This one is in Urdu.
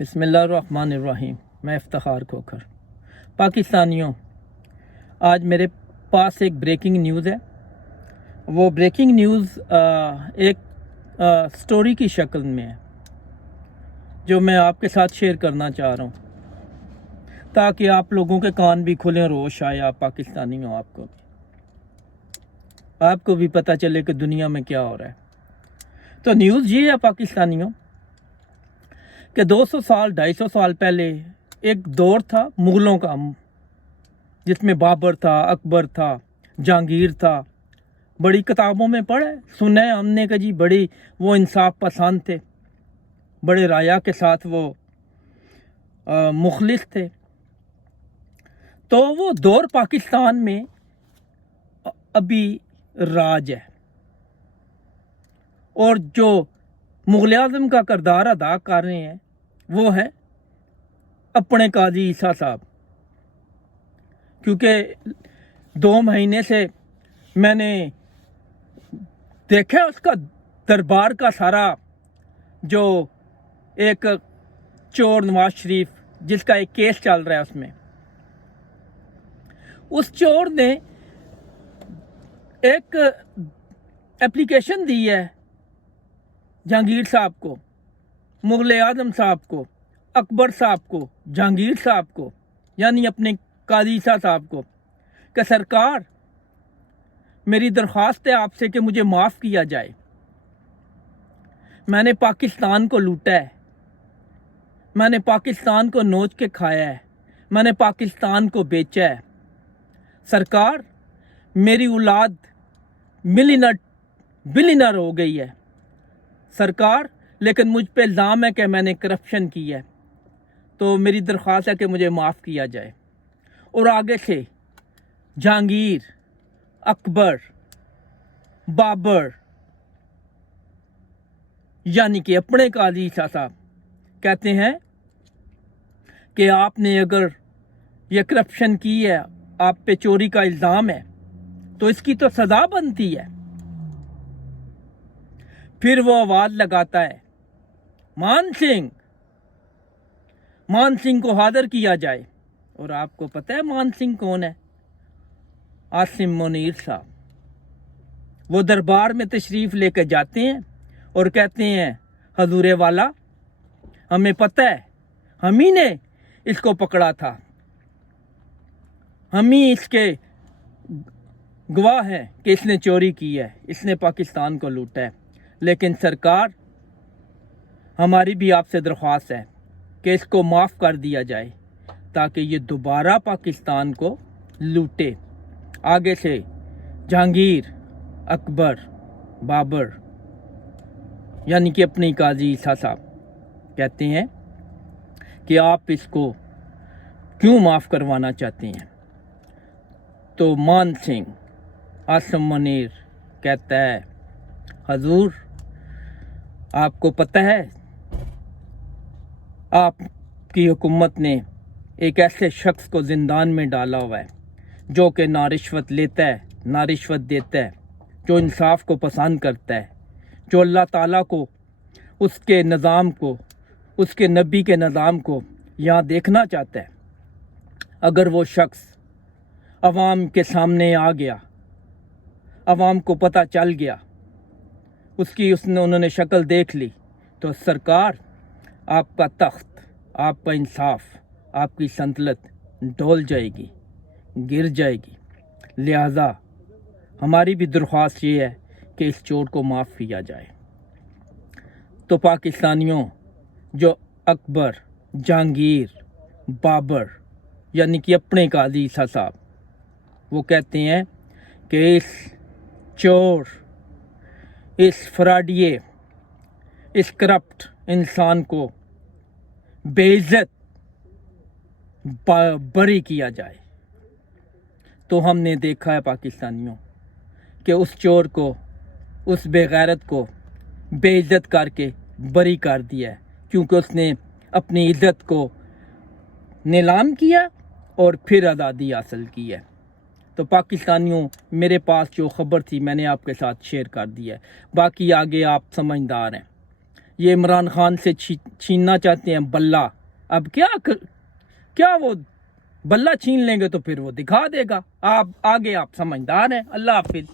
بسم اللہ الرحمن الرحیم۔ میں افتخار کھوکھر۔ پاکستانیوں، آج میرے پاس ایک بریکنگ نیوز ہے۔ وہ بریکنگ نیوز ایک سٹوری کی شکل میں ہے جو میں آپ کے ساتھ شیئر کرنا چاہ رہا ہوں تاکہ آپ لوگوں کے کان بھی کھلیں اور ہوش آئے۔ آپ پاکستانیوں، آپ کو بھی پتہ چلے کہ دنیا میں کیا ہو رہا ہے۔ تو نیوز یہ ہے پاکستانیوں کہ 200 سال 250 سال پہلے ایک دور تھا مغلوں کا، جس میں بابر تھا، اکبر تھا، جہانگیر تھا۔ بڑی کتابوں میں پڑھے سنے ہم نے کہ جی بڑی وہ انصاف پسند تھے، بڑے رایا کے ساتھ وہ مخلص تھے۔ تو وہ دور پاکستان میں ابھی راج ہے، اور جو مغل اعظم کا کردار ادا کر رہے ہیں وہ ہے اپنے قاضی عیسیٰ صاحب۔ کیونکہ 2 مہینے سے میں نے دیکھا اس کا دربار کا سارا، جو ایک چور نواز شریف جس کا ایک کیس چل رہا ہے، اس چور نے ایک اپلیکیشن دی ہے جہانگیر صاحب کو، مغل اعظم صاحب کو، اکبر صاحب کو، جہانگیر صاحب کو، یعنی اپنے قاضی عیسیٰ صاحب کو، کہ سرکار میری درخواست ہے آپ سے کہ مجھے معاف کیا جائے۔ میں نے پاکستان کو لوٹا ہے، میں نے پاکستان کو نوچ کے کھایا ہے، میں نے پاکستان کو بیچا ہے۔ سرکار میری اولاد بلینر ہو گئی ہے سرکار، لیکن مجھ پہ الزام ہے کہ میں نے کرپشن کی ہے، تو میری درخواست ہے کہ مجھے معاف کیا جائے۔ اور آگے سے جہانگیر، اکبر، بابر، یعنی کہ اپنے قاضی عیسیٰ صاحب کہتے ہیں کہ آپ نے اگر یہ کرپشن کی ہے، آپ پہ چوری کا الزام ہے، تو اس کی تو سزا بنتی ہے۔ پھر وہ آواز لگاتا ہے مان سنگھ کو حاضر کیا جائے۔ اور آپ کو پتہ ہے مان سنگھ کون ہے؟ عاصم منیر صاحب۔ وہ دربار میں تشریف لے کے جاتے ہیں اور کہتے ہیں حضور والا، ہمیں پتہ ہے، ہم ہی نے اس کو پکڑا تھا، ہم ہی اس کے گواہ ہیں کہ اس نے چوری کی ہے، اس نے پاکستان کو لوٹا ہے۔ لیکن سرکار، ہماری بھی آپ سے درخواست ہے کہ اس کو معاف کر دیا جائے تاکہ یہ دوبارہ پاکستان کو لوٹے۔ آگے سے جہانگیر، اکبر، بابر، یعنی کہ اپنی قاضی عیسیٰ صاحب کہتے ہیں کہ آپ اس کو کیوں معاف کروانا چاہتے ہیں؟ تو مان سنگھ، عاصم منیر کہتا ہے حضور، آپ کو پتہ ہے آپ کی حکومت نے ایک ایسے شخص کو زندان میں ڈالا ہوا ہے جو کہ نہ رشوت لیتا ہے، نہ رشوت دیتا ہے، جو انصاف کو پسند کرتا ہے، جو اللہ تعالیٰ کو، اس کے نظام کو، اس کے نبی کے نظام کو یہاں دیکھنا چاہتا ہے۔ اگر وہ شخص عوام کے سامنے آ گیا، عوام کو پتہ چل گیا، انہوں نے شکل دیکھ لی، تو سرکار آپ کا تخت، آپ کا انصاف، آپ کی سلطنت ڈول جائے گی، گر جائے گی۔ لہذا ہماری بھی درخواست یہ ہے کہ اس چور کو معاف کیا جائے۔ تو پاکستانیوں، جو اکبر، جہانگیر، بابر، یعنی کہ اپنے قاضی عیسیٰ صاحب، وہ کہتے ہیں کہ اس چور، اس فراڈیے، اس کرپٹ انسان کو بے عزت بری کیا جائے۔ تو ہم نے دیکھا ہے پاکستانیوں کہ اس چور کو، اس بے غیرت کو بے عزت کر کے بری کر دیا ہے، کیونکہ اس نے اپنی عزت کو نیلام کیا اور پھر آزادی حاصل کی ہے۔ تو پاکستانیوں، میرے پاس جو خبر تھی میں نے آپ کے ساتھ شیئر کر دی ہے، باقی آگے آپ سمجھدار ہیں۔ یہ عمران خان سے چھیننا چاہتے ہیں بلہ. اب کیا وہ بلہ چھین لیں گے تو پھر وہ دکھا دے گا. آپ آگے آپ سمجھدار ہیں. اللہ حافظ.